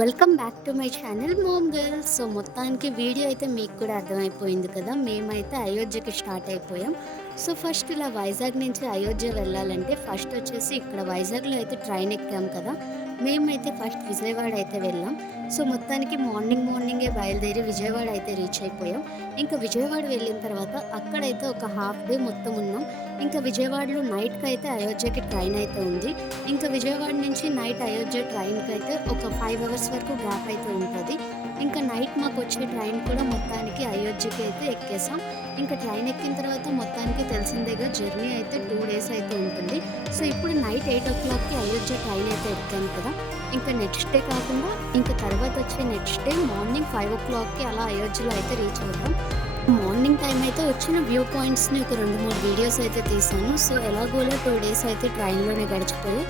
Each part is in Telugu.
Welcome back to my channel mom girl so మొత్తానికి వీడియో అయితే మీకు కూడా అర్థమైపోయింది కదా? మేమైతే అయోధ్యకి స్టార్ట్ అయిపోయాం. సో ఫస్ట్ ఇలా వైజాగ్ నుంచి అయోధ్య వెళ్ళాలంటే ఫస్ట్ వచ్చేసి ఇక్కడ వైజాగ్లో అయితే ట్రైన్ ఎక్కాం కదా? మేమైతే ఫస్ట్ విజయవాడ అయితే వెళ్ళాం. సో మొత్తానికి మార్నింగ్ మార్నింగే బయలుదేరి విజయవాడ అయితే రీచ్ అయిపోయాం. ఇంకా విజయవాడ వెళ్ళిన తర్వాత అక్కడైతే ఒక హాఫ్ డే మొత్తం ఉన్నాం. ఇంకా విజయవాడలో నైట్కి అయితే అయోధ్యకి ట్రైన్ అయితే ఉంది. ఇంకా విజయవాడ నుంచి నైట్ అయోధ్య ట్రైన్కి అయితే ఒక ఫైవ్ అవర్స్ వరకు గ్యాప్ అయితే ఉంటుంది. ఇంకా నైట్ మాకు వచ్చే ట్రైన్ కూడా మొత్తానికి అయోధ్యకి అయితే ఎక్కేసాం. ఇంకా ట్రైన్ ఎక్కిన తర్వాత మొత్తానికి తెలిసిందేగా జర్నీ అయితే టూ డేస్ అయితే ఉంటుంది. సో ఇప్పుడు నైట్ ఎయిట్ ఓ క్లాక్కి అయోధ్య ట్రైన్ అయితే ఎక్కాను కదా. ఇంకా నెక్స్ట్ డే కాకుండా ఇంకా తర్వాత వచ్చే నెక్స్ట్ డే మార్నింగ్ ఫైవ్ ఓ క్లాక్కి అలా అయోధ్యలో అయితే రీచ్ అవుతాం. మార్నింగ్ టైం అయితే వచ్చిన వ్యూ పాయింట్స్ని ఒక రెండు మూడు వీడియోస్ అయితే తీసాను. సో ఎలాగోలా టూ డేస్ అయితే ట్రైన్లోనే గడిచిపోయి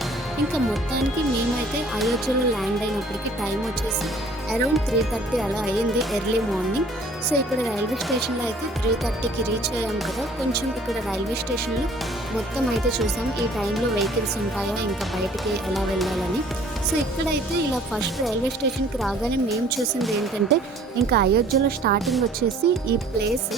ఇంకా మొత్తానికి మేమైతే అయోధ్యలో ల్యాండ్ అయినప్పటికీ టైం వచ్చేసి అరౌండ్ త్రీ థర్టీ అలా అయ్యింది ఎర్లీ మార్నింగ్. సో ఇక్కడ రైల్వే స్టేషన్లో అయితే త్రీ థర్టీకి రీచ్ అయ్యాం కదా. కొంచెం ఇక్కడ రైల్వే స్టేషన్లో మొత్తం అయితే చూసాం. ఈ టైంలో వెహికల్స్ ఉంటాయా ఇంకా బయటికి ఎలా వెళ్ళాలని. సో ఇక్కడైతే ఇలా ఫస్ట్ రైల్వే స్టేషన్కి రాగానే మేము చూసింది ఏంటంటే ఇంకా అయోధ్యలో స్టార్టింగ్ వచ్చేసి ఈ ప్లేస్.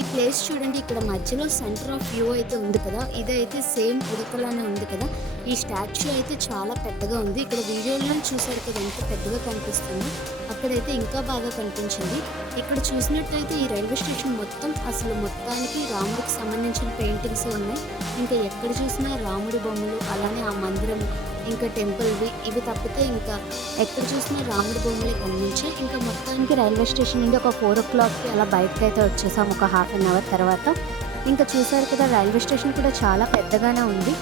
ఈ ప్లేస్ చూడండి ఇక్కడ మధ్యలో సెంటర్ ఆఫ్ వ్యూ అయితే ఉంది కదా. ఇదైతే సేమ్ ఉడకలానే ఉంది కదా. ఈ స్టాచ్యూ అయితే చాలా పెద్దగా ఉంది. ఇక్కడ వీడియోలో చూసారు కదా ఎంత పెద్దగా కనిపిస్తుంది. అక్కడైతే ఇంకా బాగా కనిపించింది. ఇక్కడ చూసినట్టయితే ఈ రైల్వే స్టేషన్ మొత్తం అసలు మొత్తానికి రాముడికి సంబంధించిన పెయింటింగ్స్ ఉన్నాయి. ఇంకా ఎక్కడ చూసినా రాముడి బొమ్మలు అలానే ఆ మందిరం ఇంకా టెంపుల్వి ఇవి తప్పితే ఇంకా ఎక్కడ చూసినా రాముడి బొమ్మలే కనిపించాయి ఇంకా మొత్తానికి రైల్వే స్టేషన్ నుండి ఒక ఫోర్ ఓ క్లాక్కి అలా బయటకు అయితే వచ్చేసాం ఒక హాఫ్ అన్ అవర్ తర్వాత. ఇంకా చూసారు కదా రైల్వే స్టేషన్ కూడా చాలా పెద్దగానే ఉంది.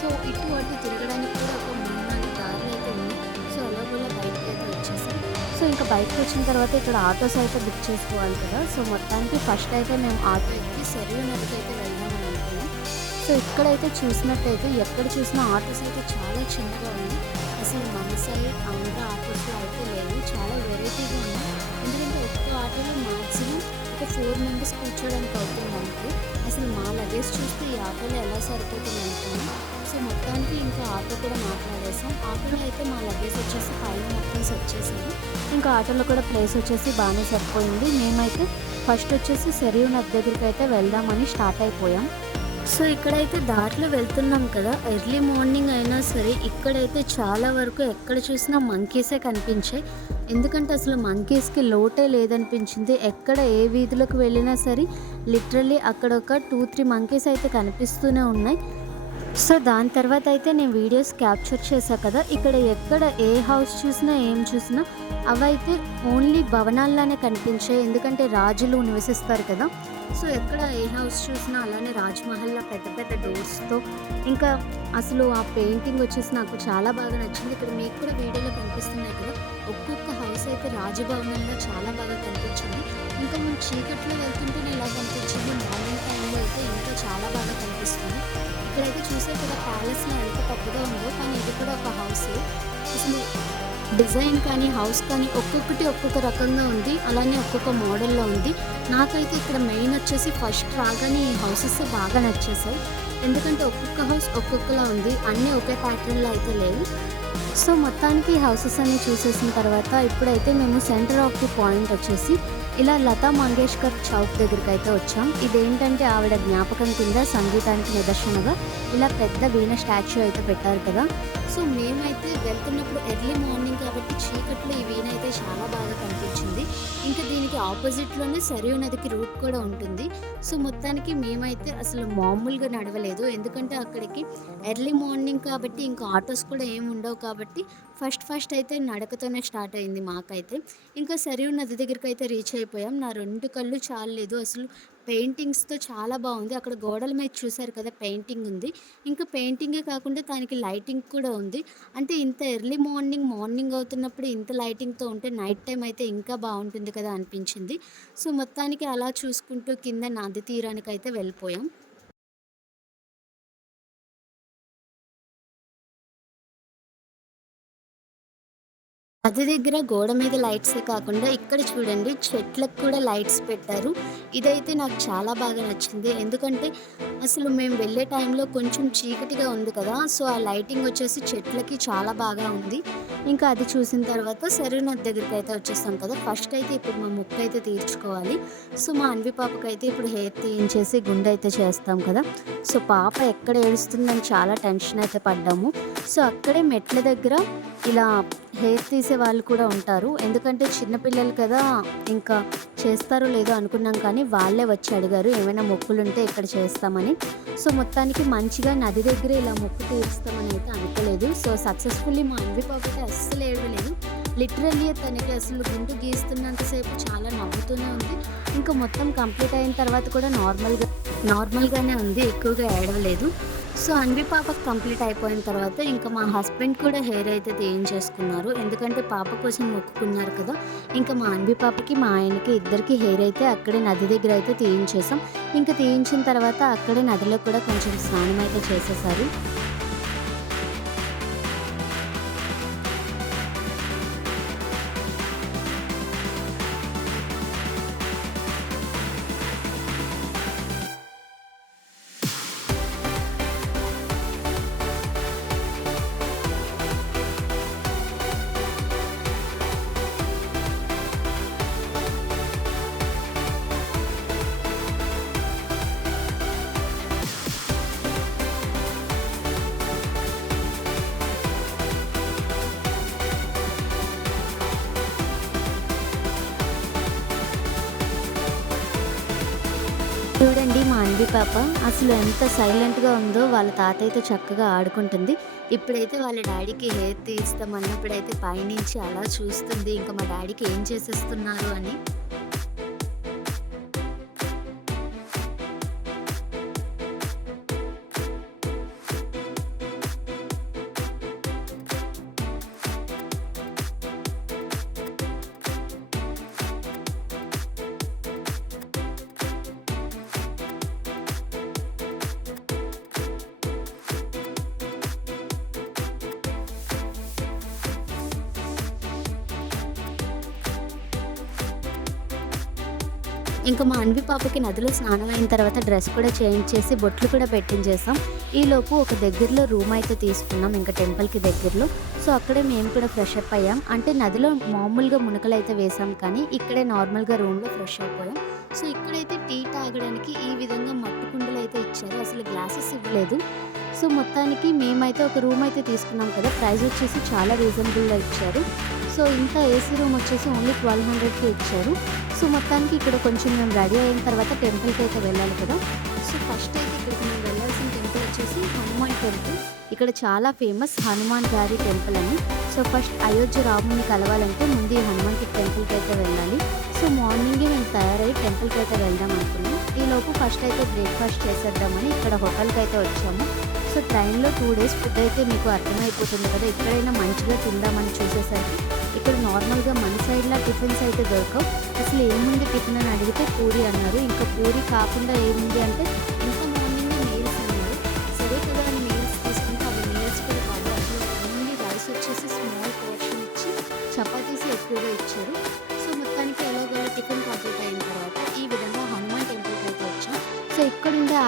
సో ఇటు అటు తిరగడానికి కూడా ఒక మూడు నాలుగు దారులు అయితే ఉంది. సో అలాగోలా బయటకు అయితే వచ్చేసాం సో ఇంకా బయటకు వచ్చిన తర్వాత ఇక్కడ ఆటోస్ అయితే బుక్ చేసుకోవాలి కదా. సో మొత్తానికి ఫస్ట్ అయితే మేము ఆటో ఎక్కి సరియు నదికి అయితే వెళ్దామని అనుకున్నాం. సో ఇక్కడైతే చూసినట్టయితే ఎక్కడ చూసినా ఆటోస్ అయితే చాలా చిన్నగా ఉంది అసలు మన సైడ్ ఆంధ్ర ఆటోస్లో అయితే లేవు. చాలా వెరైటీగా ఉన్నాయి. ఎందుకంటే ఒక్క ఆటోలో మ్యాక్సిమం ఒక ఫోర్ మెంబర్స్ కూర్చోడానికి అవుతుంది మనకి అసలు మా లగేజ్ చూస్తే ఈ ఆటోలో ఎలా సరిపోతుంది అనుకున్నాం. సో మొత్తానికి ఇంకా ఆటో కూడా మాట్లాడేసాం ఆటోలో అయితే మా లగేజ్ వచ్చేసి పైన మొత్తం సెట్ చేసాము ఇంకా ఆటోలో కూడా ప్లేస్ వచ్చేసి బాగానే సరిపోయింది మేమైతే ఫస్ట్ వచ్చేసి సెరియు నది దగ్గరికి అయితే వెళ్దామని స్టార్ట్ అయిపోయాం. సో ఇక్కడైతే దారిలో వెళ్తున్నాం కదా. ఎర్లీ మార్నింగ్ అయినా సరే ఇక్కడైతే చాలా వరకు ఎక్కడ చూసినా మంకీసే కనిపించాయి. ఎందుకంటే అసలు మంకీస్కి లోటే లేదనిపించింది. ఎక్కడ ఏ వీధిలోకి వెళ్ళినా సరే లిటరల్లీ అక్కడ ఒక టూ త్రీ మంకీస్ అయితే కనిపిస్తూనే ఉన్నాయి. సో దాని తర్వాత అయితే నేను వీడియోస్ క్యాప్చర్ చేశాను కదా ఇక్కడ ఎక్కడ ఏ హౌస్ చూసినా ఏం చూసినా అవైతే ఓన్లీ భవనాల్లానే కనిపించాయి. ఎందుకంటే రాజులు నివసిస్తారు కదా. సో ఎక్కడ ఏ హౌస్ చూసినా అలానే రాజ్మహల్లా పెద్ద పెద్ద డోర్స్తో ఇంకా అసలు ఆ పెయింటింగ్ వచ్చేసి నాకు చాలా బాగా నచ్చింది. ఇక్కడ మీకు కూడా వీడియోలో కనిపిస్తున్నాయి కదా. ఒక్కొక్క హౌస్ అయితే రాజభవనంలో చాలా బాగా కనిపించింది. ఇంకా మనం చీకట్లో వెళ్తుంటేనే ఇలా కనిపించింది. మార్నింగ్ టైంలో అయితే ఇంకా చాలా బాగా కనిపిస్తుంది. ఇక్కడైతే చూసే కదా ప్యాలెస్లో ఎంత పెద్దగా ఉందో కానీ ఇది కూడా ఒక హౌస్ అసలు డిజైన్ కానీ హౌస్ కానీ ఒక్కొక్కటి ఒక్కొక్క రకంగా ఉంది. అలానే ఒక్కొక్క మోడల్లో ఉంది. నాకైతే ఇక్కడ మెయిన్ వచ్చేసి ఫస్ట్ రాగానే ఈ హౌసెస్ బాగా నచ్చేసాయి. ఎందుకంటే ఒక్కొక్క హౌస్ ఒక్కొక్కలా ఉంది. అన్నీ ఒకే ప్యాటర్న్లో అయితే లేవు. సో మొత్తానికి హౌసెస్ అన్ని చూసేసిన తర్వాత ఇప్పుడైతే మేము సెంటర్ ఆఫ్ ది పాయింట్ వచ్చేసి ఇలా లతా మంగేష్కర్ చౌక్ దగ్గరికి అయితే వచ్చాం. ఇదేంటంటే ఆవిడ జ్ఞాపకం కింద సంగీతానికి నిదర్శనగా ఇలా పెద్ద వీణ స్టాచ్యూ అయితే పెట్టారు కదా. సో మేమైతే వెళ్తున్నప్పుడు ఎర్లీ మార్నింగ్ కాబట్టి చీకట్లో ఈ వీణ అయితే చాలా బాగా కనిపించింది. ఇంకా దీనికి ఆపోజిట్లోనే సరియు నదికి రూట్ కూడా ఉంటుంది. సో మొత్తానికి మేమైతే అసలు మామూలుగా నడవలేదు. ఎందుకంటే అక్కడికి ఎర్లీ మార్నింగ్ కాబట్టి ఇంకా ఆటోస్ కూడా ఏమి ఉండవు కాబట్టి ఫస్ట్ ఫస్ట్ అయితే నడకతోనే స్టార్ట్ అయింది మాకైతే. ఇంకా సరియు నది దగ్గరికి అయితే రీచ్ అయిపోయాం. నా రెండు కళ్ళు చాలలేదు. అసలు పెయింటింగ్స్తో చాలా బాగుంది. అక్కడ గోడల మీద చూశారు కదా పెయింటింగ్ ఉంది. ఇంకా పెయింటింగే కాకుండా దానికి లైటింగ్ కూడా ఉంది. అంటే ఇంత ఎర్లీ మార్నింగ్ మార్నింగ్ అవుతున్నప్పుడు ఇంత లైటింగ్తో ఉంటే నైట్ టైం అయితే ఇంకా బాగుంటుంది కదా అనిపించింది. సో మొత్తానికి అలా చూసుకుంటూ కింద నది తీరానికి అయితే వెళ్ళిపోయాం. నది దగ్గర గోడ మీద లైట్సే కాకుండా ఇక్కడ చూడండి చెట్లకు కూడా లైట్స్ పెట్టారు. ఇదైతే నాకు చాలా బాగా నచ్చింది. ఎందుకంటే అసలు మేము వెళ్ళే టైంలో కొంచెం చీకటిగా ఉంది కదా సో ఆ లైటింగ్ వచ్చేసి చెట్లకి చాలా బాగా ఉంది. ఇంకా అది చూసిన తర్వాత సరైన దగ్గరికి అయితే వచ్చేస్తాం కదా. ఫస్ట్ అయితే ఇప్పుడు మా ముక్కు అయితే తీర్చుకోవాలి. సో మా అన్వి పాపకి అయితే ఇప్పుడు హెయిర్ తీయించేసి గుండె అయితే చేస్తాం కదా. సో పాప ఎక్కడ ఏడుస్తుందని చాలా టెన్షన్ అయితే పడ్డాము. సో అక్కడే మెట్ల దగ్గర ఇలా హెయిర్ తీసే వాళ్ళు కూడా ఉంటారు. ఎందుకంటే చిన్నపిల్లలు కదా ఇంకా చేస్తారో లేదో అనుకున్నాం కానీ వాళ్ళే వచ్చి అడిగారు ఏమైనా మొక్కులు ఉంటే ఇక్కడ చేస్తామని. సో మొత్తానికి మంచిగా నది దగ్గర ఇలా మొక్కు తీరుస్తామని అయితే అనుకోలేదు. సో సక్సెస్ఫుల్లీ మా అన్వి పాపకి అస్సలు ఏడవలేదు. లిటరల్లీ తనకి అసలు గుండు గీస్తున్నంతసేపు చాలా నవ్వుతూనే ఉంది. ఇంకా మొత్తం కంప్లీట్ అయిన తర్వాత కూడా నార్మల్గా నార్మల్గానే ఉంది ఎక్కువగా ఏడవలేదు. సో అన్వి పాపకు కంప్లీట్ అయిపోయిన తర్వాత ఇంకా మా హస్బెండ్ కూడా హెయిర్ అయితే తీయించేసుకున్నారు. ఎందుకంటే పాప కోసం మొక్కుకున్నారు కదా ఇంకా మా అన్వి పాపకి మా ఆయనకి ఇద్దరికి హెయిర్ అయితే అక్కడే నది దగ్గర అయితే తీయించేసాం. ఇంకా తీయించిన తర్వాత అక్కడే నదిలో కూడా కొంచెం స్నానం అయితే చేసేసారు. చూడండి అన్వి పాప. అసలు ఎంత సైలెంట్గా ఉందో వాళ్ళ తాతయ్యతో చక్కగా ఆడుకుంటుంది. ఇప్పుడైతే వాళ్ళ డాడీకి హెయిర్ తీస్తామన్నప్పుడైతే పైనుంచి అలా చూస్తుంది. ఇంకా మా డాడీకి ఏం చేసేస్తున్నారు అని ఇంకా మా అన్వి పాపకి నదిలో స్నానం అయిన తర్వాత డ్రెస్ కూడా చేంజ్ చేసి బొట్లు కూడా పెట్టించేసాం ఈలోపు ఒక దగ్గరలో రూమ్ అయితే తీసుకున్నాం ఇంకా టెంపుల్కి దగ్గరలో. సో అక్కడే మేము కూడా ఫ్రెష్ అప్ అయ్యాం. అంటే నదిలో మామూలుగా మునకలు అయితే వేసాం కానీ ఇక్కడే నార్మల్గా రూమ్లో ఫ్రెష్ అయిపోయాం సో ఇక్కడైతే టీ తాగడానికి ఈ విధంగా మట్టి కుండలు అయితే ఇచ్చారు. అసలు గ్లాసెస్ ఇవ్వలేదు. సో మొత్తానికి మేమైతే ఒక రూమ్ అయితే తీసుకున్నాం కదా. ప్రైస్ వచ్చేసి చాలా రీజనబుల్గా ఇచ్చారు. సో ఇంకా ఏసీ రూమ్ వచ్చేసి ఓన్లీ ట్వెల్వ్ హండ్రెడ్కి ఇచ్చారు. సో మొత్తానికి ఇక్కడ కొంచెం మేము రెడీ అయిన తర్వాత టెంపుల్కి అయితే వెళ్ళాలి కదా. సో ఫస్ట్ అయితే ఇక్కడికి మేము వెళ్ళాల్సిన టెంపుల్ వచ్చేసి హనుమాన్ టెంపుల్. ఇక్కడ చాలా ఫేమస్ హనుమాన్ గారి టెంపుల్ అని. సో ఫస్ట్ అయోధ్య రాముని కలవాలంటే ముందు ఈ హనుమాన్ టెంపుల్కి అయితే వెళ్ళాలి. సో మార్నింగే మేము తయారై టెంపుల్కి అయితే వెళ్దాం అనుకున్నాం. ఈలోపు ఫస్ట్ అయితే బ్రేక్ఫాస్ట్ చేసేద్దామని ఇక్కడ హోటల్కి అయితే వచ్చాము. సో ట్రైన్లో టూ డేస్ ఫుడ్ అయితే మీకు అర్థమైపోతుంది కదా. ఎక్కడైనా మంచిగా తిందామని చూసేసరికి ఇక్కడ నార్మల్గా మన సైడ్లో టిఫిన్స్ అయితే దొరకవు. అసలు ఏముంది టిఫిన్ అని అడిగితే పూరి అన్నారు. ఇంకా పూరి కాకుండా ఏముంది అంటే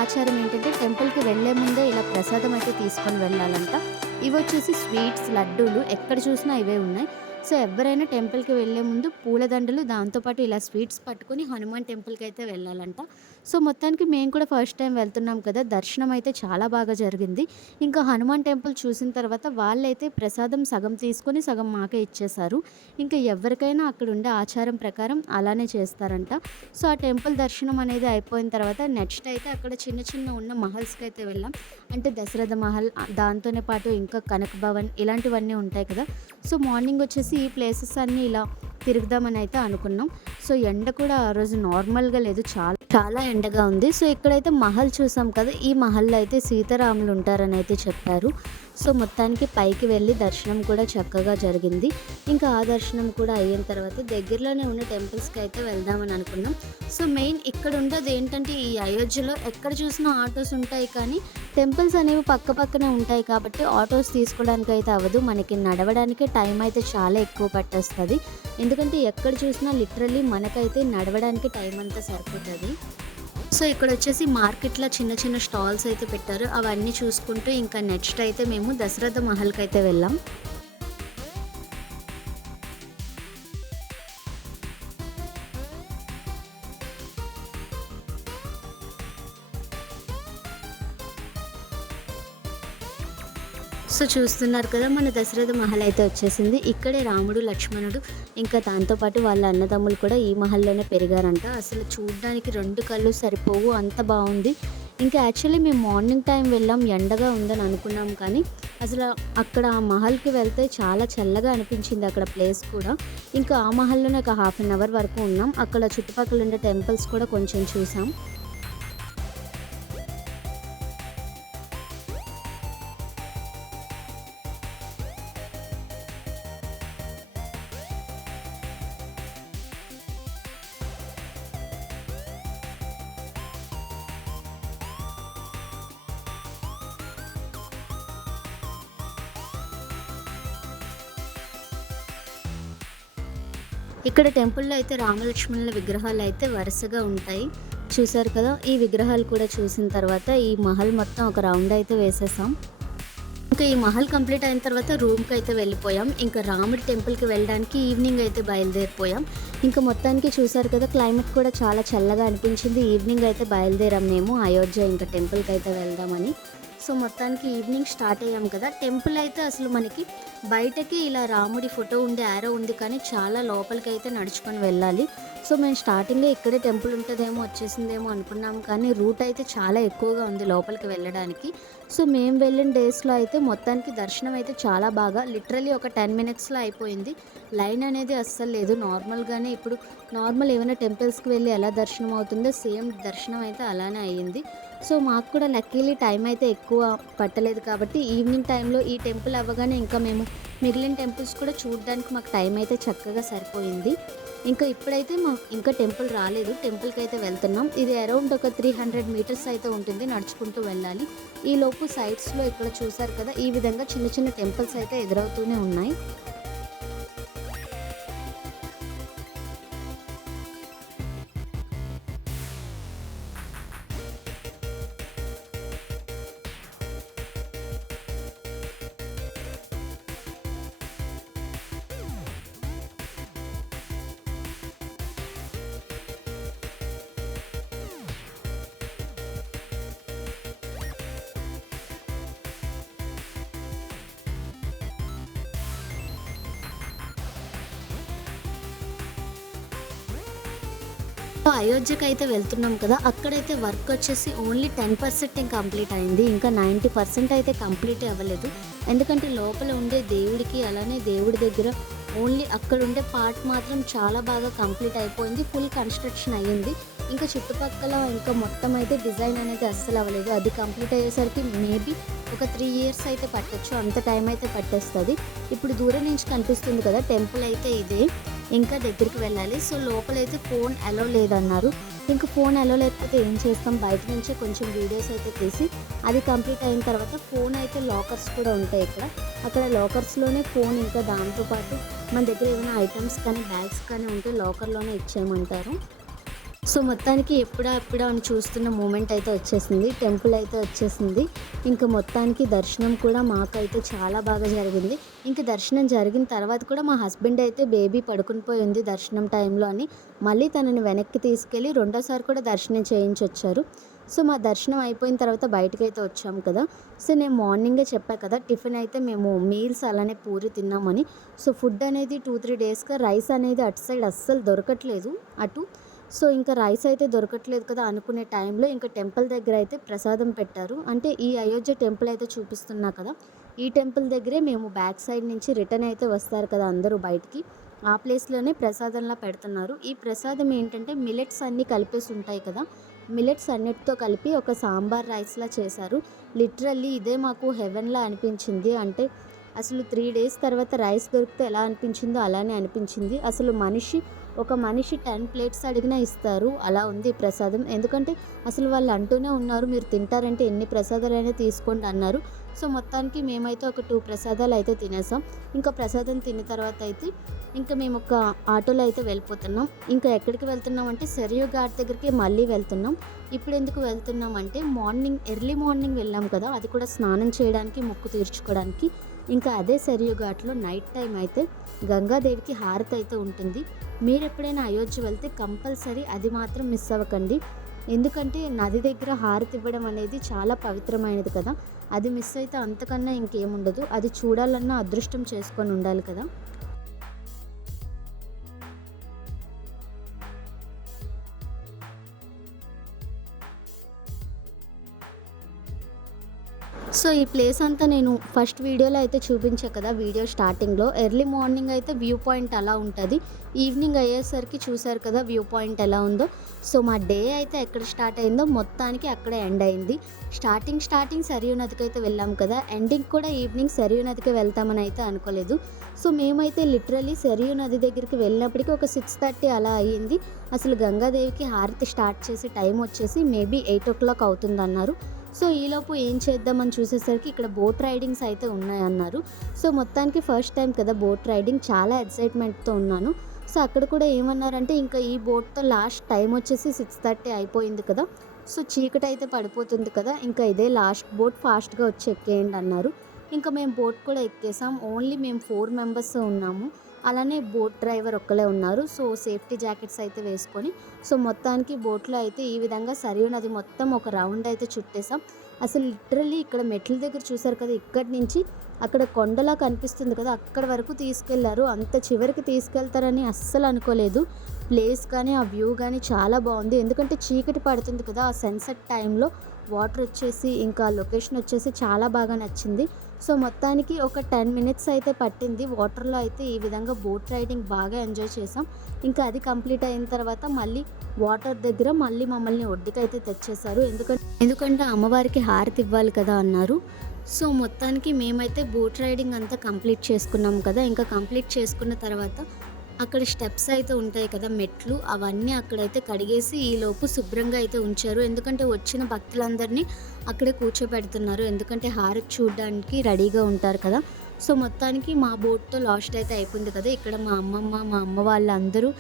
ఆచారం ఏంటంటే టెంపుల్కి వెళ్ళే ముందే ఇలా ప్రసాదం అయితే తీసుకొని వెళ్ళాలంట. ఇవి వచ్చేసి స్వీట్స్ లడ్డూలు ఎక్కడ చూసినా ఇవే ఉన్నాయి. సో ఎవరైనా టెంపుల్కి వెళ్ళే ముందు పూలదండలు దాంతోపాటు ఇలా స్వీట్స్ పట్టుకొని హనుమాన్ టెంపుల్కి అయితే వెళ్ళాలంట. సో మొత్తానికి మేము కూడా ఫస్ట్ టైం వెళ్తున్నాం కదా దర్శనం అయితే చాలా బాగా జరిగింది. ఇంకా హనుమాన్ టెంపుల్ చూసిన తర్వాత వాళ్ళైతే ప్రసాదం సగం తీసుకొని సగం మాకే ఇచ్చేశారు. ఇంకా ఎవరికైనా అక్కడ ఉండే ఆచారం ప్రకారం అలానే చేస్తారంట. సో ఆ టెంపుల్ దర్శనం అనేది అయిపోయిన తర్వాత నెక్స్ట్ అయితే అక్కడ చిన్న చిన్న ఉన్న మహల్స్కి అయితే వెళ్ళాం. అంటే దశరథ మహల్ దాంతోనే పాటు ఇంకా కనక భవన్ ఇలాంటివన్నీ ఉంటాయి కదా. సో మార్నింగ్ వచ్చేసి ఈ ప్లేసెస్ అన్నీ ఇలా తిరుగుదామని అయితే అనుకున్నాం. సో ఎండ కూడా ఆ రోజు నార్మల్గా లేదు. చాలా చాలా ఎండగా ఉంది. సో ఇక్కడైతే మహల్ చూసాం కదా ఈ మహల్లో అయితే సీతారాములు ఉంటారని అయితే చెప్పారు. సో మొత్తానికి పైకి వెళ్ళి దర్శనం కూడా చక్కగా జరిగింది. ఇంకా ఆ దర్శనం కూడా అయిన తర్వాత దగ్గరలోనే ఉన్న టెంపుల్స్కి అయితే వెళ్దామని అనుకున్నాం. సో మెయిన్ ఇక్కడ ఉండదు ఏంటంటే ఈ అయోధ్యలో ఎక్కడ చూసినా ఆటోస్ ఉంటాయి కానీ టెంపుల్స్ అనేవి పక్క పక్కనే ఉంటాయి కాబట్టి ఆటోస్ తీసుకోవడానికి అయితే అవ్వదు. మనకి నడవడానికి టైం అయితే చాలా ఎక్కువ పట్టేస్తుంది. ఎందుకంటే ఎక్కడ చూసినా లిటరల్లీ మనకైతే నడవడానికి టైం అంతా సరిపోతుంది. సో ఇక్కడ వచ్చేసి మార్కెట్లో చిన్న చిన్న స్టాల్స్ అయితే పెట్టారు. అవన్నీ చూసుకుంటూ ఇంకా నెక్స్ట్ అయితే మేము దశరథ మహల్కి అయితే వెళ్ళాం. సో చూస్తున్నారు కదా మన దశరథ మహల్ అయితే వచ్చేసింది. ఇక్కడే రాముడు లక్ష్మణుడు ఇంకా దాంతోపాటు వాళ్ళ అన్నదమ్ములు కూడా ఈ మహల్లోనే పెరిగారంట. అసలు చూడడానికి రెండు కళ్ళు సరిపోవు అంత బాగుంది. ఇంకా యాక్చువల్లీ మేము మార్నింగ్ టైం వెళ్ళాం ఎండగా ఉందని అనుకున్నాం కానీ అసలు అక్కడ ఆ మహల్కి వెళ్తే చాలా చల్లగా అనిపించింది అక్కడ ప్లేస్ కూడా. ఇంకా ఆ మహల్లోనే ఒక హాఫ్ అన్ అవర్ వరకు ఉన్నాం. అక్కడ చుట్టుపక్కల ఉండే టెంపుల్స్ కూడా కొంచెం చూసాం. ఇక్కడ టెంపుల్లో అయితే రామలక్ష్మణుల విగ్రహాలు అయితే వరుసగా ఉంటాయి. చూసారు కదా ఈ విగ్రహాలు కూడా చూసిన తర్వాత ఈ మహల్ మొత్తం ఒక రౌండ్ అయితే వేసేసాం. ఇంకా ఈ మహల్ కంప్లీట్ అయిన తర్వాత రూమ్కి అయితే వెళ్ళిపోయాం. ఇంకా రాముడి టెంపుల్కి వెళ్ళడానికి ఈవినింగ్ అయితే బయలుదేరిపోయాం. ఇంకా మొత్తానికి చూసారు కదా క్లైమేట్ కూడా చాలా చల్లగా అనిపించింది. ఈవినింగ్ అయితే బయలుదేరాం మేము అయోధ్య ఇంకా టెంపుల్కి అయితే వెళ్దామని. సో మొత్తానికి ఈవినింగ్ స్టార్ట్ అయ్యాం కదా. టెంపుల్ అయితే అసలు మనకి బయటకి ఇలా రాముడి ఫోటో ఉండే ఆరో ఉంది కానీ చాలా లోపలికి అయితే నడుచుకొని వెళ్ళాలి. సో మేము స్టార్టింగ్లో ఇక్కడే టెంపుల్ ఉంటుందేమో వచ్చేసిందేమో అనుకున్నాం కానీ రూట్ అయితే చాలా ఎక్కువగా ఉంది లోపలికి వెళ్ళడానికి. సో మేము వెళ్ళిన డేస్లో అయితే మొత్తానికి దర్శనం అయితే చాలా బాగా లిటరలీ ఒక టెన్ మినిట్స్లో అయిపోయింది. లైన్ అనేది అస్సలు లేదు. నార్మల్గానే ఇప్పుడు నార్మల్ ఏమైనా టెంపుల్స్కి వెళ్ళి ఎలా దర్శనం అవుతుందో సేమ్ దర్శనం అయితే అలానే అయ్యింది. సో మాకు కూడా లక్కీలీ టైం అయితే ఎక్కువ పట్టలేదు కాబట్టి ఈవినింగ్ టైంలో ఈ టెంపుల్ అవ్వగానే ఇంకా మేము మిగిలిన టెంపుల్స్ కూడా చూడడానికి మాకు టైం అయితే చక్కగా సరిపోయింది. ఇంకా ఇప్పుడైతే మాకు ఇంకా టెంపుల్ రాలేదు. టెంపుల్కి అయితే వెళ్తున్నాం. ఇది అరౌండ్ ఒక త్రీ హండ్రెడ్ మీటర్స్ అయితే ఉంటుంది నడుచుకుంటూ వెళ్ళాలి. ఈ లోపు సైడ్స్లో ఇక్కడ చూసారు కదా ఈ విధంగా చిన్న చిన్న టెంపుల్స్ అయితే ఎదురవుతూనే ఉన్నాయి. సో అయోధ్యకి అయితే వెళ్తున్నాం కదా అక్కడైతే వర్క్ వచ్చేసి ఓన్లీ టెన్ పర్సెంట్ కంప్లీట్ అయింది. ఇంకా నైంటీ పర్సెంట్ అయితే కంప్లీట్ అవ్వలేదు. ఎందుకంటే లోపల ఉండే దేవుడికి అలానే దేవుడి దగ్గర ఓన్లీ అక్కడ ఉండే పార్ట్ మాత్రం చాలా బాగా కంప్లీట్ అయిపోయింది ఫుల్ కన్స్ట్రక్షన్ అయ్యింది. ఇంకా చుట్టుపక్కల ఇంకా మొత్తం అయితే డిజైన్ అనేది అస్సలు అవ్వలేదు. అది కంప్లీట్ అయ్యేసరికి మేబీ ఒక త్రీ ఇయర్స్ అయితే పట్టచ్చు. అంత టైం అయితే పట్టేస్తుంది. ఇప్పుడు దూరం నుంచి కనిపిస్తుంది కదా టెంపుల్ అయితే ఇదే. ఇంకా దగ్గరికి వెళ్ళాలి. సో లోపలైతే ఫోన్ అలో లేదన్నారు. ఇంకా ఫోన్ అలో లేకపోతే ఏం చేస్తాం? బయట నుంచే కొంచెం వీడియోస్ అయితే తీసి అది కంప్లీట్ అయిన తర్వాత ఫోన్ అయితే లాకర్స్ కూడా ఉంటాయి ఇక్కడ. అక్కడ లాకర్స్లోనే ఫోన్ ఇంకా దాంతోపాటు మన దగ్గర ఏమైనా ఐటమ్స్ కానీ బ్యాగ్స్ కానీ ఉంటే లాకర్లోనే ఇచ్చేయమంటారు. సో మొత్తానికి ఎప్పుడా ఎప్పుడా అని చూస్తున్న మూమెంట్ అయితే వచ్చేసింది. టెంపుల్ అయితే వచ్చేసింది. ఇంకా మొత్తానికి దర్శనం కూడా మాకైతే చాలా బాగా జరిగింది. ఇంకా దర్శనం జరిగిన తర్వాత కూడా మా హస్బెండ్ అయితే బేబీ పడుకుని పోయింది దర్శనం టైంలో అని మళ్ళీ తనని వెనక్కి తీసుకెళ్ళి రెండోసారి కూడా దర్శనం చేయించొచ్చారు సో మా దర్శనం అయిపోయిన తర్వాత బయటకు అయితే వచ్చాం కదా. సో నేను మార్నింగే చెప్పా కదా టిఫిన్ అయితే మేము మీల్స్ అలానే పూరి తిన్నామని. సో ఫుడ్ అనేది టూ త్రీ డేస్గా రైస్ అనేది అటు సైడ్ అస్సలు దొరకట్లేదు. అటు సో ఇంకా రైస్ అయితే దొరకట్లేదు కదా అనుకునే టైంలో ఇంకా టెంపుల్ దగ్గర అయితే ప్రసాదం పెట్టారు. అంటే ఈ అయోధ్య టెంపుల్ అయితే చూపిస్తున్నా కదా ఈ టెంపుల్ దగ్గరే మేము బ్యాక్ సైడ్ నుంచి రిటర్న్ అయితే వస్తారు కదా అందరూ బయటికి. ఆ ప్లేస్లోనే ప్రసాదంలా పెడుతున్నారు. ఈ ప్రసాదం ఏంటంటే మిలెట్స్ అన్నీ కలిపేసి ఉంటాయి కదా మిలెట్స్ అన్నిటితో కలిపి ఒక సాంబార్ రైస్లా చేశారు. లిటరల్లీ ఇదే మాకు హెవెన్లా అనిపించింది. అంటే అసలు త్రీ డేస్ తర్వాత రైస్ దొరికితే ఎలా అనిపించిందో అలానే అనిపించింది. అసలు మనిషి ఒక మనిషి టెన్ ప్లేట్స్ అడిగినా ఇస్తారు. అలా ఉంది ప్రసాదం. ఎందుకంటే అసలు వాళ్ళు అంటూనే ఉన్నారు మీరు తింటారంటే ఎన్ని ప్రసాదాలైనా తీసుకోండి అన్నారు. సో మొత్తానికి మేమైతే ఒక టూ ప్రసాదాలు అయితే తినేసాం. ఇంకా ప్రసాదం తిన్న తర్వాత అయితే ఇంకా మేము ఒక ఆటోలో అయితే వెళ్ళిపోతున్నాం. ఇంకా ఎక్కడికి వెళ్తున్నాం అంటే సరియు ఘాట్ దగ్గరికి మళ్ళీ వెళ్తున్నాం. ఇప్పుడు ఎందుకు వెళ్తున్నాం అంటే మార్నింగ్ ఎర్లీ మార్నింగ్ వెళ్ళాం కదా అది కూడా స్నానం చేయడానికి మొక్కు తీర్చుకోవడానికి. ఇంకా అదే సరియు ఘాట్లో నైట్ టైం అయితే గంగాదేవికి హారతి అయితే ఉంటుంది. మీరు ఎప్పుడైనా అయోధ్య వెళ్తే కంపల్సరీ అది మాత్రం మిస్ అవ్వకండి. ఎందుకంటే నది దగ్గర హారతి ఇవ్వడం అనేది చాలా పవిత్రమైనది కదా. అది మిస్ అయితే అంతకన్నా ఇంకేముండదు. అది చూడాలన్నా అదృష్టం చేసుకొని ఉండాలి కదా. సో ఈ ప్లేస్ అంతా నేను ఫస్ట్ వీడియోలో అయితే చూపించా కదా వీడియో స్టార్టింగ్లో. ఎర్లీ మార్నింగ్ అయితే వ్యూ పాయింట్ అలా ఉంటుంది. ఈవినింగ్ అయ్యేసరికి చూసారు కదా వ్యూ పాయింట్ ఎలా ఉందో. సో మా డే అయితే ఎక్కడ స్టార్ట్ అయిందో మొత్తానికి అక్కడే ఎండ్ అయింది. స్టార్టింగ్ స్టార్టింగ్ సరియూ నదికి అయితే వెళ్ళాం కదా. ఎండింగ్ కూడా ఈవినింగ్ సరియూ నదికి వెళ్తామని అయితే అనుకోలేదు. సో మేమైతే లిటరలీ సరియూ నది దగ్గరికి వెళ్ళినప్పటికీ ఒక సిక్స్ థర్టీ అలా అయ్యింది. అసలు గంగాదేవికి హారతి స్టార్ట్ చేసే టైం వచ్చేసి మేబీ ఎయిట్ ఓ క్లాక్ అవుతుందన్నారు. సో ఈలోపు ఏం చేద్దామని చూసేసరికి ఇక్కడ బోట్ రైడింగ్స్ అయితే ఉన్నాయన్నారు. సో మొత్తానికి ఫస్ట్ టైం కదా బోట్ రైడింగ్. చాలా ఎక్సైట్మెంట్తో ఉన్నాను. సో అక్కడ కూడా ఏమన్నారంటే ఇంకా ఈ బోట్తో లాస్ట్ టైం వచ్చేసి సిక్స్ థర్టీ అయిపోయింది కదా. సో చీకటి అయితే పడిపోతుంది కదా. ఇంకా ఇదే లాస్ట్ బోట్ ఫాస్ట్గా వచ్చి ఎక్కేయండి అన్నారు. ఇంకా మేము బోట్ కూడా ఎక్కేసాం. ఓన్లీ మేము ఫోర్ మెంబర్స్ ఉన్నాము. అలానే బోట్ డ్రైవర్ ఒక్కలే ఉన్నారు. సో సేఫ్టీ జాకెట్స్ అయితే వేసుకొని సో మొత్తానికి బోట్లో అయితే ఈ విధంగా సరియు నది మొత్తం ఒక రౌండ్ అయితే చుట్టేసాం. అసలు లిటరల్లీ ఇక్కడ మెట్ల దగ్గర చూసారు కదా ఇక్కడి నుంచి అక్కడ కొండలా కనిపిస్తుంది కదా అక్కడ వరకు తీసుకెళ్ళారు. అంత చివరికి తీసుకెళ్తారని అస్సలు అనుకోలేదు. ప్లేస్ కానీ ఆ వ్యూ కానీ చాలా బాగుంది. ఎందుకంటే చీకటి పడుతుంది కదా ఆ సన్సెట్ టైంలో వాటర్ వచ్చేసి ఇంకా లొకేషన్ వచ్చేసి చాలా బాగా నచ్చింది. సో మొత్తానికి ఒక టెన్ మినిట్స్ అయితే పట్టింది. వాటర్లో అయితే ఈ విధంగా బోట్ రైడింగ్ బాగా ఎంజాయ్ చేసాం ఇంకా అది కంప్లీట్ అయిన తర్వాత మళ్ళీ వాటర్ దగ్గర మళ్ళీ మమ్మల్ని ఒడ్డుకైతే తెచ్చేశారు. ఎందుకంటే ఎందుకంటే అమ్మవారికి హారతి ఇవ్వాలి కదా అన్నారు. సో మొత్తానికి మేమైతే బోట్ రైడింగ్ అంతా కంప్లీట్ చేసుకున్నాం కదా. ఇంకా కంప్లీట్ చేసుకున్న తర్వాత అక్కడ స్టెప్స్ అయితే ఉంటాయి కదా మెట్లు. అవన్నీ అక్కడైతే కడిగేసి ఈలోపు శుభ్రంగా అయితే ఉంచారు. ఎందుకంటే వచ్చిన భక్తులందరినీ అక్కడే కూర్చోబెడుతున్నారు. ఎందుకంటే హారతి చూడడానికి రెడీగా ఉంటారు కదా. సో మొత్తానికి మా బోట్తో లాస్ట్ అయితే అయిపోయింది కదా. ఇక్కడ మా అమ్మమ్మ మా అమ్మ వాళ్ళందరూ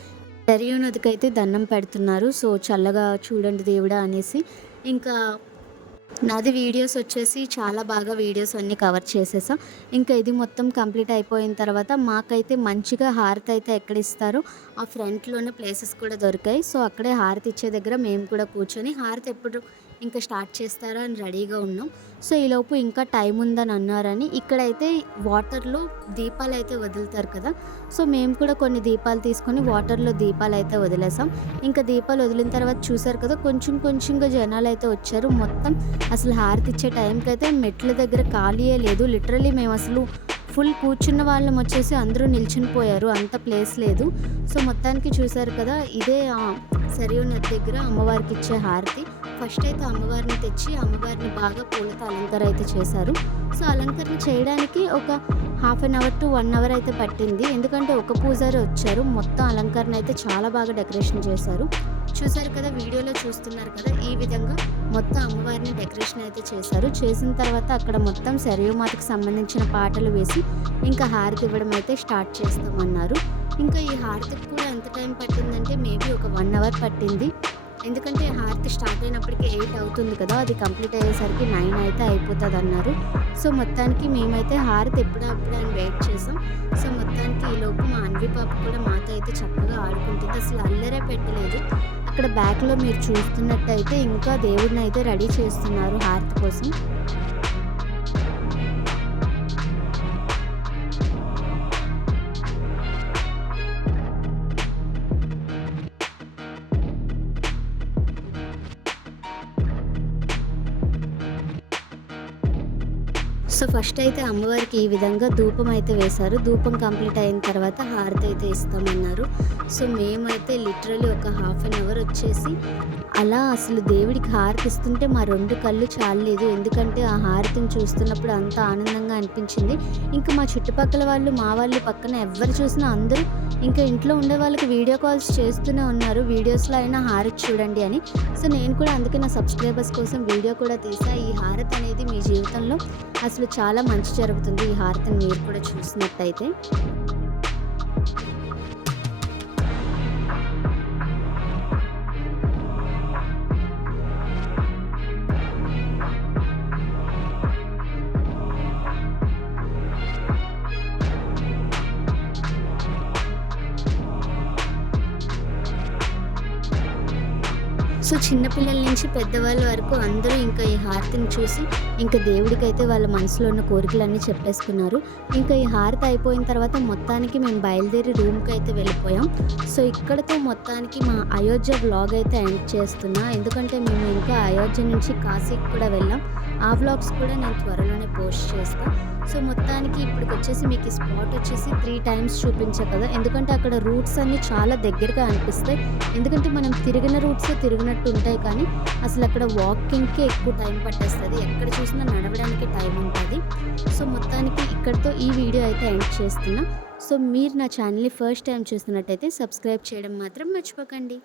నదికి నదికైతే దండం పెడుతున్నారు. సో చల్లగా చూడండి దేవుడా అనేసి. ఇంకా నాది వీడియోస్ వచ్చేసి చాలా బాగా వీడియోస్ అన్నీ కవర్ చేసేసాం. ఇంకా ఇది మొత్తం కంప్లీట్ అయిపోయిన తర్వాత మాకైతే మంచిగా హారతి అయితే ఎక్కడ ఇస్తారో? ఆ ఫ్రంట్లోనే ప్లేసెస్ కూడా దొరికాయి. సో అక్కడే హారతి ఇచ్చే దగ్గర మేము కూడా కూర్చొని హారతి ఎప్పుడు ఇంకా స్టార్ట్ చేస్తారా అని రెడీగా ఉన్నాం. సో ఈలోపు ఇంకా టైం ఉందని అన్నారని ఇక్కడైతే వాటర్లో దీపాలు అయితే వదులుతారు కదా. సో మేము కూడా కొన్ని దీపాలు తీసుకొని వాటర్లో దీపాలు అయితే వదిలేసాం. ఇంకా దీపాలు వదిలిన తర్వాత చూసారు కదా కొంచెం కొంచెంగా జనాలు అయితే వచ్చారు. మొత్తం అసలు హారతి ఇచ్చే టైంకి అయితే మెట్ల దగ్గర ఖాళీయే లేదు. లిటరలీ మేము అసలు ఫుల్ కూర్చున్న వాళ్ళం వచ్చేసి అందరూ నిల్చుని పోయారు. అంత ప్లేస్ లేదు. సో మొత్తానికి చూశారు కదా ఇదే సరియు నది దగ్గర అమ్మవారికి ఇచ్చే హారతి. ఫస్ట్ అయితే అమ్మవారిని తెచ్చి అమ్మవారిని బాగా పూలతో అలంకరణ అయితే చేశారు. సో అలంకరణ చేయడానికి ఒక half an hour to one hour అయితే పట్టింది. ఎందుకంటే ఒక పూజారి వచ్చారు. మొత్తం అలంకరణ అయితే చాలా బాగా డెకరేషన్ చేశారు. చూసారు కదా వీడియోలో చూస్తున్నారు కదా ఈ విధంగా మొత్తం అమ్మవారిని డెకరేషన్ అయితే చేశారు. చేసిన తర్వాత అక్కడ మొత్తం శరీరమాతకు సంబంధించిన పాటలు వేసి ఇంకా హారతి ఇవ్వడం అయితే స్టార్ట్ చేస్తామన్నారు. ఇంకా ఈ హారతికి కూడా ఎంత టైం పట్టిందంటే మేబీ ఒక వన్ అవర్ పట్టింది. ఎందుకంటే హారతి స్టార్ట్ అయినప్పటికీ ఎయిట్ అవుతుంది కదా అది కంప్లీట్ అయ్యేసరికి నైన్ అయితే అయిపోతుంది అన్నారు సో మొత్తానికి మేమైతే హారతి ఎప్పుడప్పుడు అని వెయిట్ చేసాం. సో మొత్తానికి ఈ లోపు మా అన్వి పాప కూడా మాతో అయితే చక్కగా ఆడుకుంటుంది. అసలు అల్లరే పెట్టలేదు. అక్కడ బ్యాక్లో మీరు చూస్తున్నట్టయితే ఇంకా దేవుడిని అయితే రెడీ చేస్తున్నారు హారతి కోసం. సో ఫస్ట్ అయితే అమ్మవారికి ఈ విధంగా ధూపం అయితే వేశారు. ధూపం కంప్లీట్ అయిన తర్వాత హారతి అయితే ఇస్తామన్నారు. సో మేమైతే లిటరలీ ఒక హాఫ్ అన్ అవర్ వచ్చేసి అలా అసలు దేవుడికి హారతి ఇస్తుంటే మా రెండు కళ్ళు చాలలేదు. ఎందుకంటే ఆ హారతిని చూస్తున్నప్పుడు అంత ఆనందంగా అనిపించింది. ఇంకా మా చుట్టుపక్కల వాళ్ళు మా వాళ్ళు పక్కన ఎవరు చూసినా అందరూ ఇంకా ఇంట్లో ఉండే వాళ్ళకి వీడియో కాల్స్ చేస్తూనే ఉన్నారు. వీడియోస్లో అయినా హారతి చూడండి అని. సో నేను కూడా అందుకే నా సబ్స్క్రైబర్స్ కోసం వీడియో కూడా తీసా. ఈ హారతి అనేది మీ జీవితంలో అసలు చాలా మంచి జరుగుతుంది. ఈ హారతిని మీరు కూడా చూసినట్టయితే. చిన్నపిల్లల నుంచి పెద్దవాళ్ళ వరకు అందరూ ఇంకా ఈ హారతిని చూసి ఇంకా దేవుడికైతే వాళ్ళ మనసులో ఉన్న కోరికలన్నీ చెప్పేసుకున్నారు. ఇంకా ఈ హారతి అయిపోయిన తర్వాత మొత్తానికి మేము బయలుదేరి రూమ్కి అయితే వెళ్ళిపోయాం. సో ఇక్కడతో మొత్తానికి మా అయోధ్య వ్లాగ్ అయితే ఎండ్ చేస్తున్నా. ఎందుకంటే మేము ఇంకా అయోధ్య నుంచి కాశీకి కూడా వెళ్ళాం. ఆ వ్లాగ్స్ కూడా నేను త్వరలోనే పోస్ట్ చేస్తాను సో మొత్తానికి ఇప్పటికి వచ్చేసి మీకు ఈ స్పాట్ వచ్చేసి త్రీ టైమ్స్ చూపించా కదా. ఎందుకంటే అక్కడ రూట్స్ అన్నీ చాలా దగ్గరగా అనిపిస్తాయి. ఎందుకంటే మనం తిరిగిన రూట్స్ తిరిగినట్టు ఉంటాయి కానీ అసలు అక్కడ వాకింగ్కి ఎక్కువ టైం పట్టేస్తుంది. ఎక్కడ చూసినా నడవడానికి టైం ఉంటుంది. సో మొత్తానికి ఇక్కడితో ఈ వీడియో అయితే ఎండ్ చేస్తున్నా. సో మీరు నా ఛానల్ని ఫస్ట్ టైం చూస్తున్నట్టయితే సబ్స్క్రైబ్ చేయడం మాత్రం మర్చిపోకండి.